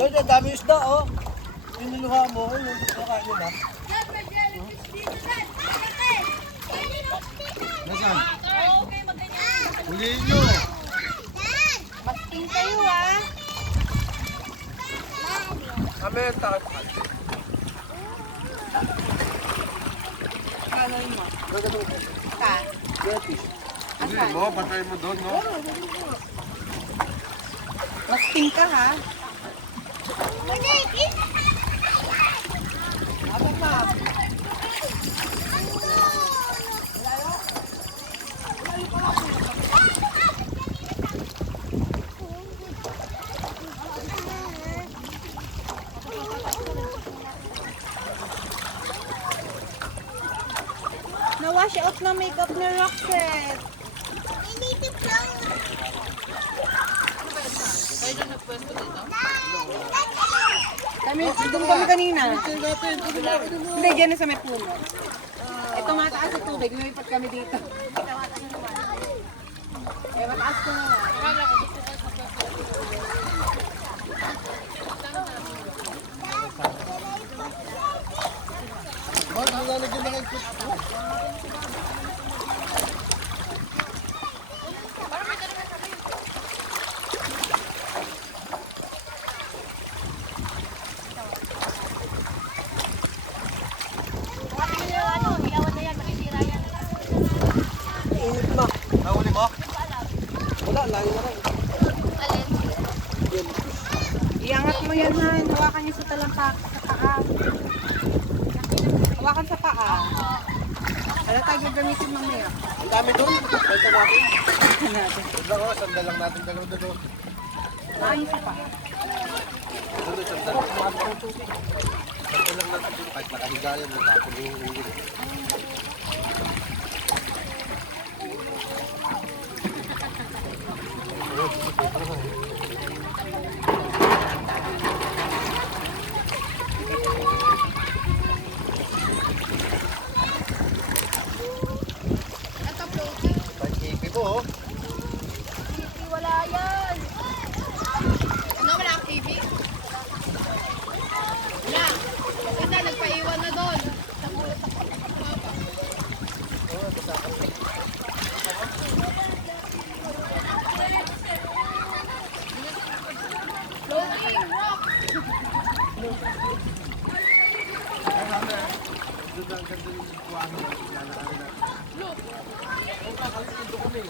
Kaya dami isda, oh. Piniluha mo, yung kakain nila. Nasaan? Huliin nyo. Basting kayo ah. Kami yung takot. Gagawin mo. Ka. Hindi mo, patay mo doon, no? Basting ka ha. Abang na. Na-wash out na makeup ni Roxette. Doon kami kanina. Hindi, dyan sa may puno. Ito mataas sa tubig, lumipat kami dito. Eh, mataas ko na nga. Bakit lalagyan na kayo? Init na. Nahuli mo? Wala, layo na rin. Iangat mo yan ha, hawakan niyo sa talampak, sa paa. Hawakan sa paa. Wala tayo gagamitin mamaya. Ang dami doon. Benta natin. Natin. Huwag lang, sandal lang natin dalawa doon. Hawakan sa paa. Doon, sandal. Sandal lang natin doon. Kahit nakahiga yan, natapon yung ulo. Kahit kipi mo, oh. Wala yan. Ano, wala ang TV? Wala. Kasi nagpaiwan na doon. Floating rock. Doon ang ganda yung kuhaan mo. Lalakarin natin. Ang kakalitin doon kami.